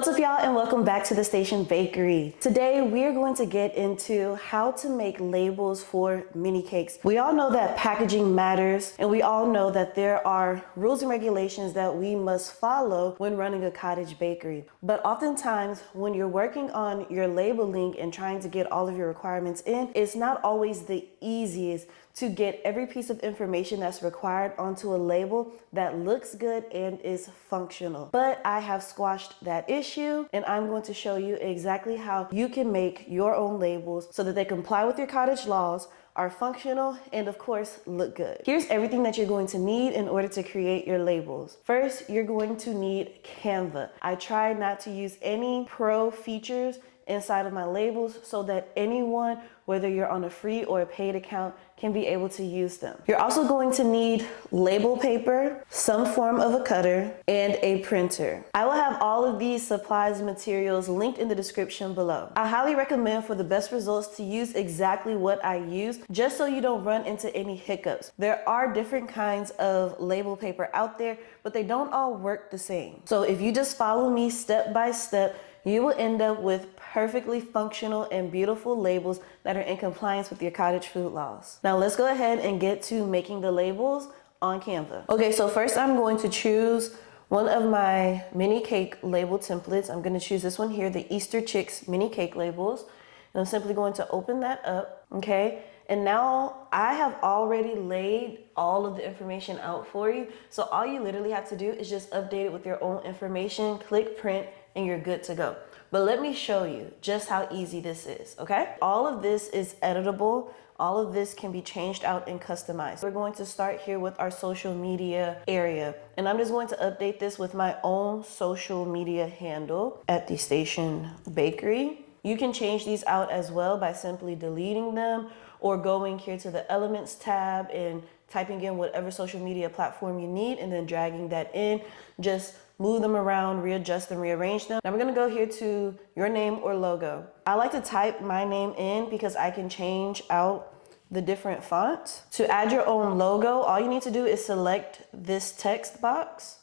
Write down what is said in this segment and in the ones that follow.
What's up, y'all, and welcome back to the Station Bakery. Today we're going to get into how to make labels for mini cakes. We all know that packaging matters, and we all know that there are rules and regulations that we must follow when running a cottage bakery. But oftentimes when you're working on your labeling and trying to get all of your requirements in, it's not always the easiest to get every piece of information that's required onto a label that looks good and is functional. But I have squashed that issue, and I'm going to show you exactly how you can make your own labels so that they comply with your cottage laws, are functional, and of course look good. Here's everything that you're going to need in order to create your labels. First, you're going to need Canva. I try not to use any pro features inside of my labels so that anyone, whether you're on a free or a paid account, can be able to use them. You're also going to need label paper, some form of a cutter, and a printer. I will have all of these supplies and materials linked in the description below. I highly recommend, for the best results, to use exactly what I use, just so you don't run into any hiccups. There are different kinds of label paper out there, but they don't all work the same. So if you just follow me step by step, you will end up with perfectly functional and beautiful labels that are in compliance with your cottage food laws. Now let's go ahead and get to making the labels on Canva. Okay, so first I'm going to choose one of my mini cake label templates. I'm going to choose this one here, the Easter Chicks mini cake labels. And I'm simply going to open that up, okay? And now I have already laid all of the information out for you. So all you literally have to do is just update it with your own information, click print, and you're good to go. But let me show you just how easy this is, okay? All of this is editable. All of this can be changed out and customized. We're going to start here with our social media area. And I'm just going to update this with my own social media handle at the Station Bakery. You can change these out as well by simply deleting them or going here to the Elements tab and typing in whatever social media platform you need and then dragging that in. Just move them around, readjust them, rearrange them. Now we're gonna go here to your name or logo. I like to type my name in because I can change out the different fonts. To add your own logo, all you need to do is select this text box,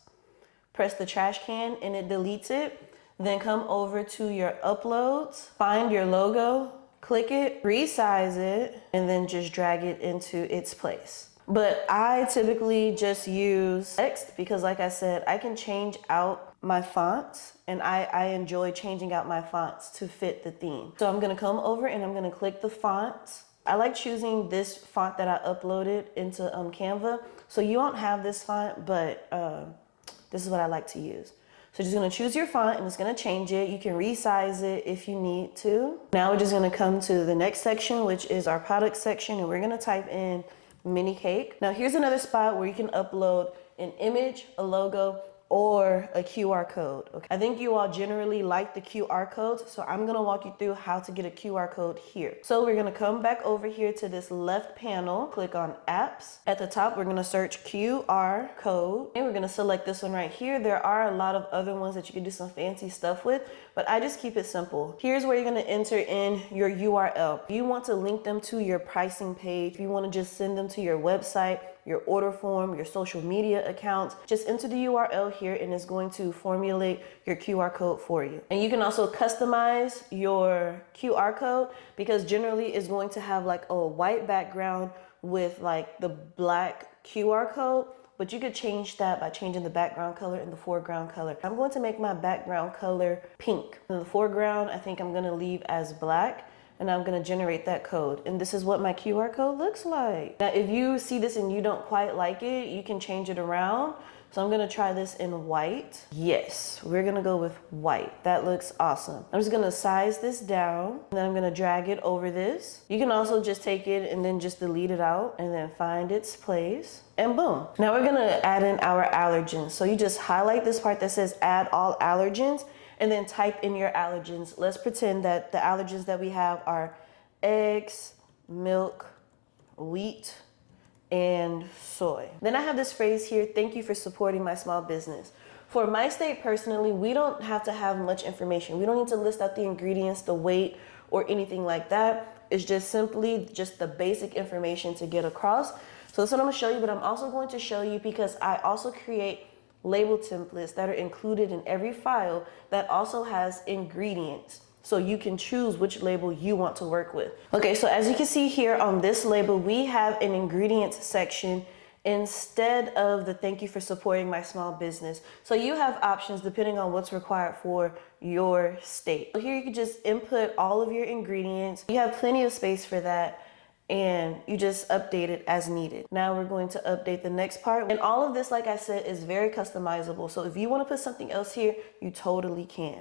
press the trash can and it deletes it. Then come over to your uploads, find your logo, click it, resize it, and then just drag it into its place. But I typically just use text because, like I said, I can change out my fonts, and I enjoy changing out my fonts to fit the theme. So I'm gonna come over and I'm gonna click the fonts. I like choosing this font that I uploaded into Canva. So you won't have this font, but this is what I like to use. So just gonna choose your font and it's gonna change it. You can resize it if you need to. Now we're just gonna come to the next section, which is our product section, and we're gonna type in mini cake. Now here's another spot where you can upload an image, a logo, or a QR code. Okay. I think you all generally like the QR codes, so I'm gonna walk you through how to get a QR code here. So we're gonna come back over here to this left panel, click on apps. At the top, we're gonna search QR code, and we're gonna select this one right here. There are a lot of other ones that you can do some fancy stuff with, but I just keep it simple. Here's where you're gonna enter in your URL. You want to link them to your pricing page. You wanna just send them to your website, your order form, your social media accounts. Just enter the URL here and it's going to formulate your QR code for you. And you can also customize your QR code because generally it's going to have like a white background with like the black QR code, but you could change that by changing the background color and the foreground color. I'm going to make my background color pink. And the foreground, I think I'm gonna leave as black. And I'm gonna generate that code. And this is what my QR code looks like. Now, if you see this and you don't quite like it, you can change it around. So I'm gonna try this in white. Yes, we're gonna go with white. That looks awesome. I'm just gonna size this down, and then I'm gonna drag it over this. You can also just take it and then just delete it out and then find its place. And boom. Now we're gonna add in our allergens. So you just highlight this part that says add all allergens, and then type in your allergens. Let's pretend that the allergens that we have are eggs, milk, wheat, and soy. Then I have this phrase here, thank you for supporting my small business. For my state personally, we don't have to have much information. We don't need to list out the ingredients, the weight, or anything like that. It's just simply just the basic information to get across. So that's what I'm gonna show you, but I'm also going to show you because I also create label templates that are included in every file that also has ingredients. So you can choose which label you want to work with. Okay, so as you can see here on this label, we have an ingredients section instead of the thank you for supporting my small business. So you have options depending on what's required for your state. So here you can just input all of your ingredients. You have plenty of space for that, and you just update it as needed. Now we're going to update the next part. And all of this, like I said, is very customizable. So if you want to put something else here, you totally can.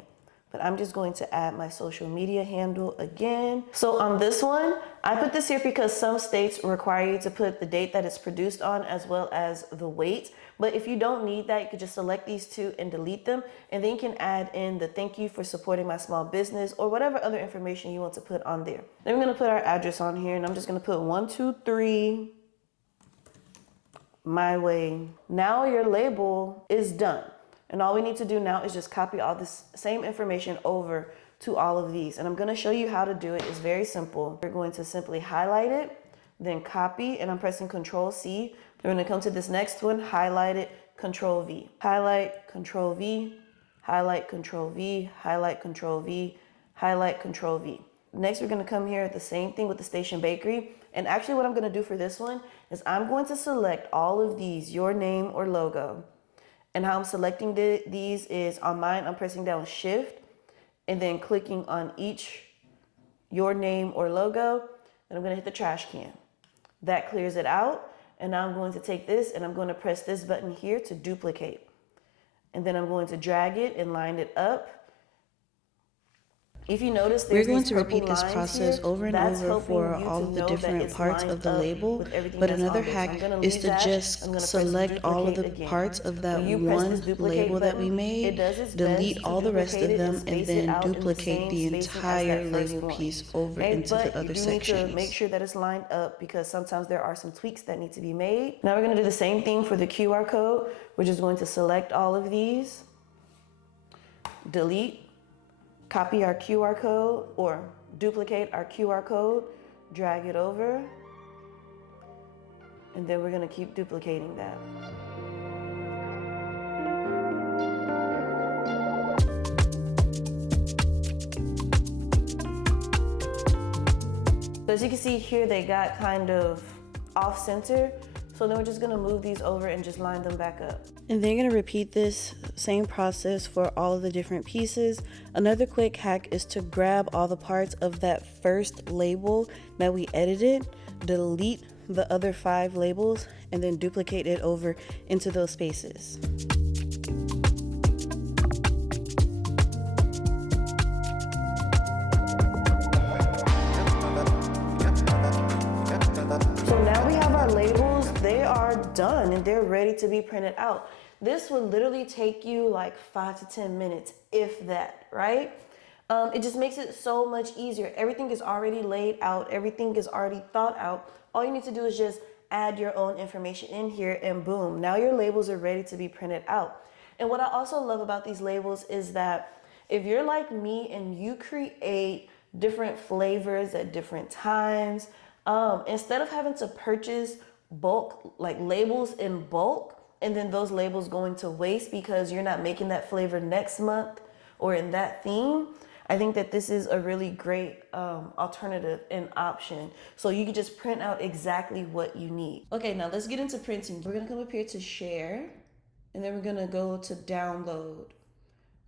But I'm just going to add my social media handle again. So on this one, I put this here because some states require you to put the date that it's produced on as well as the weight. But if you don't need that, you could just select these two and delete them. And then you can add in the thank you for supporting my small business or whatever other information you want to put on there. Then we're going to put our address on here, and I'm just going to put 123 My Way. Now your label is done. And all we need to do now is just copy all this same information over to all of these. And I'm going to show you how to do it. It's very simple. We're going to simply highlight it, then copy, and I'm pressing Control C. We're going to come to this next one, highlight it, Control V. Highlight, Control V, highlight, Control V, highlight, Control V, highlight, Control V. Next, we're going to come here at the same thing with the Station Bakery. And actually what I'm going to do for this one is I'm going to select all of these, your name or logo. And how I'm selecting these is on mine, I'm pressing down Shift and then clicking on each your name or logo, and I'm gonna hit the trash can. That clears it out, and now I'm going to take this and I'm going to press this button here to duplicate. And then I'm going to drag it and line it up. If you notice, we're going to repeat this process over and over for all of the different parts of the label, but another hack is to just select all of the parts of that one label that we made, delete all the rest of them, and then duplicate the entire label piece over into the other sections. You need to make sure that it's lined up because sometimes there are some tweaks that need to be made. Now we're going to do the same thing for the QR code. We're just going to select all of these, delete, copy our QR code or duplicate our QR code, drag it over, and then we're going to keep duplicating that. So as you can see here, they got kind of off center. So then we're just gonna move these over and just line them back up. And then you're gonna repeat this same process for all of the different pieces. Another quick hack is to grab all the parts of that first label that we edited, delete the other 5 labels, and then duplicate it over into those spaces. So now we have our labels. They are done and they're ready to be printed out. This would literally take you like 5 to 10 minutes, if that, right? It just makes it so much easier. Everything is already laid out. Everything is already thought out. All you need to do is just add your own information in here and boom, now your labels are ready to be printed out. And what I also love about these labels is that if you're like me and you create different flavors at different times, instead of having to purchase bulk, like labels in bulk, and then those labels going to waste because you're not making that flavor next month or in that theme, I think that this is a really great alternative and option. So you can just print out exactly what you need. Okay, now let's get into printing. We're gonna come up here to share, and then we're gonna go to download.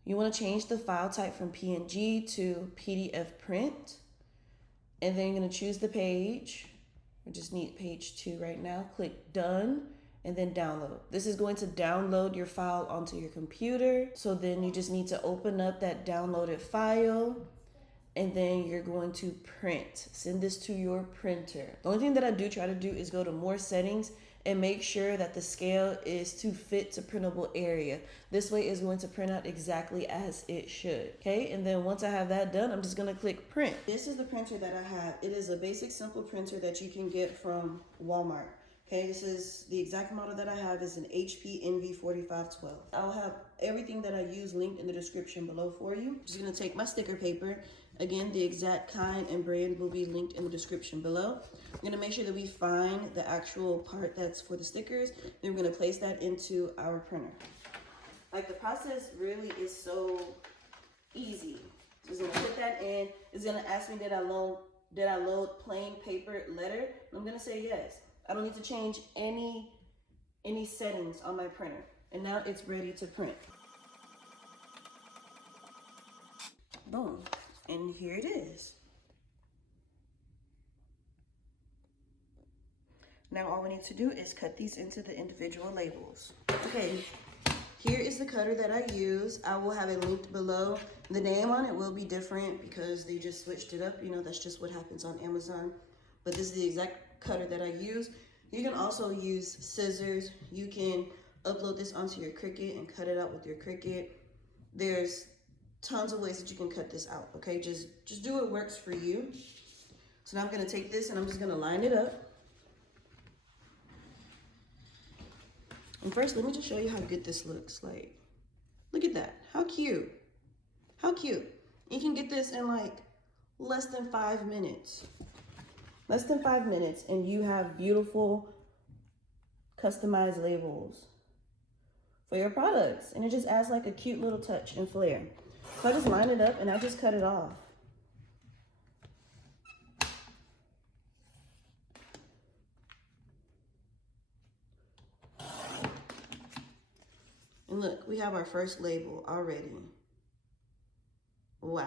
You wanna change the file type from PNG to PDF print. And then you're gonna choose the page. We just need page 2 right now. Click done and then download. This is going to download your file onto your computer. So then you just need to open up that downloaded file and then you're going to print. Send this to your printer. The only thing that I do try to do is go to more settings and make sure that the scale is to fit to printable area. This way it's going to print out exactly as it should. Okay, and then once I have that done, I'm just gonna click print. This is the printer that I have. It is a basic simple printer that you can get from Walmart. Okay, this is the exact model that I have is an HP NV4512. I'll have everything that I use linked in the description below for you. I'm just gonna take my sticker paper. Again, the exact kind and brand will be linked in the description below. I'm gonna make sure that we find the actual part that's for the stickers. Then we're gonna place that into our printer. Like, the process really is so easy. So it's gonna put that in. It's gonna ask me, did I load plain paper letter? I'm gonna say yes. I don't need to change any settings on my printer. And now it's ready to print. Boom. And here it is. Now all we need to do is cut these into the individual labels. Okay, here is the cutter that I use. I will have it linked below. The name on it will be different because they just switched it up. You know, that's just what happens on Amazon. But this is the exact cutter that I use. You can also use scissors. You can upload this onto your Cricut and cut it out with your Cricut. There's tons of ways that you can cut this out, okay? Just do what works for you. So now I'm gonna take this and I'm just gonna line it up. And first, let me just show you how good this looks. Like, look at that. How cute. How cute. You can get this in like less than 5 minutes. Less than 5 minutes, and you have beautiful customized labels for your products. And it just adds like a cute little touch and flair. So I just line it up and I just cut it off. And look, we have our first label already. Wow.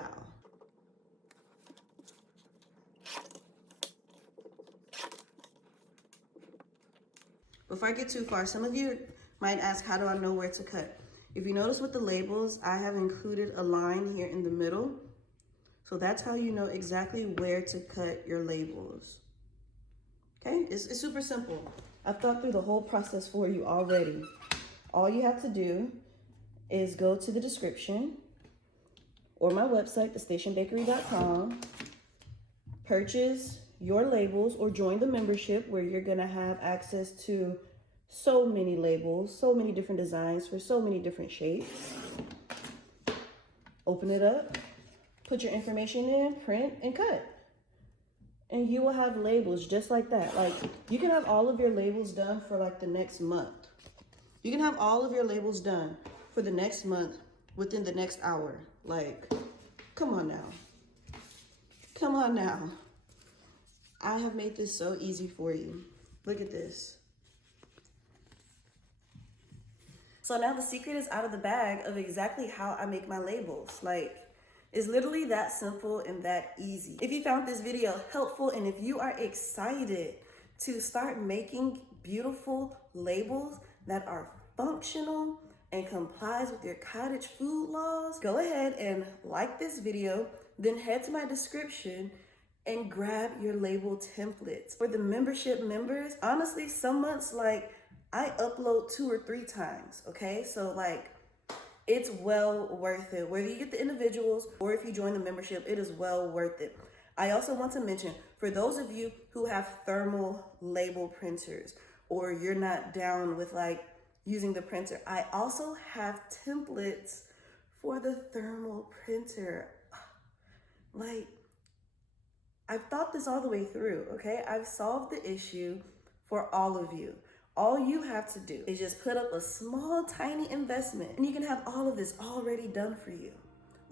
Before I get too far, some of you might ask, how do I know where to cut? If you notice with the labels, I have included a line here in the middle. So that's how you know exactly where to cut your labels. Okay, it's super simple. I've thought through the whole process for you already. All you have to do is go to the description or my website, thestationbakery.com, purchase your labels or join the membership where you're gonna have access to so many labels, so many different designs for so many different shapes. Open it up, put your information in, print, and cut. And you will have labels just like that. Like, you can have all of your labels done for like the next month. You can have all of your labels done for the next month within the next hour. Like, come on now. Come on now. I have made this so easy for you. Look at this. So now the secret is out of the bag of exactly how I make my labels. Like, it's literally that simple and that easy. If you found this video helpful and if you are excited to start making beautiful labels that are functional and complies with your cottage food laws, go ahead and like this video, then head to my description and grab your label templates. For the membership members, honestly, some months, like, I upload 2 or 3 times, okay? So like, it's well worth it. Whether you get the individuals or if you join the membership, it is well worth it. I also want to mention, for those of you who have thermal label printers or you're not down with like using the printer, I also have templates for the thermal printer. Like, I've thought this all the way through, okay? I've solved the issue for all of you. All you have to do is just put up a small, tiny investment and you can have all of this already done for you.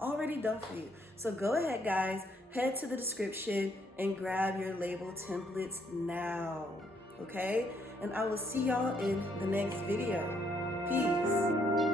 Already done for you. So go ahead, guys, head to the description and grab your label templates now, okay? And I will see y'all in the next video. Peace.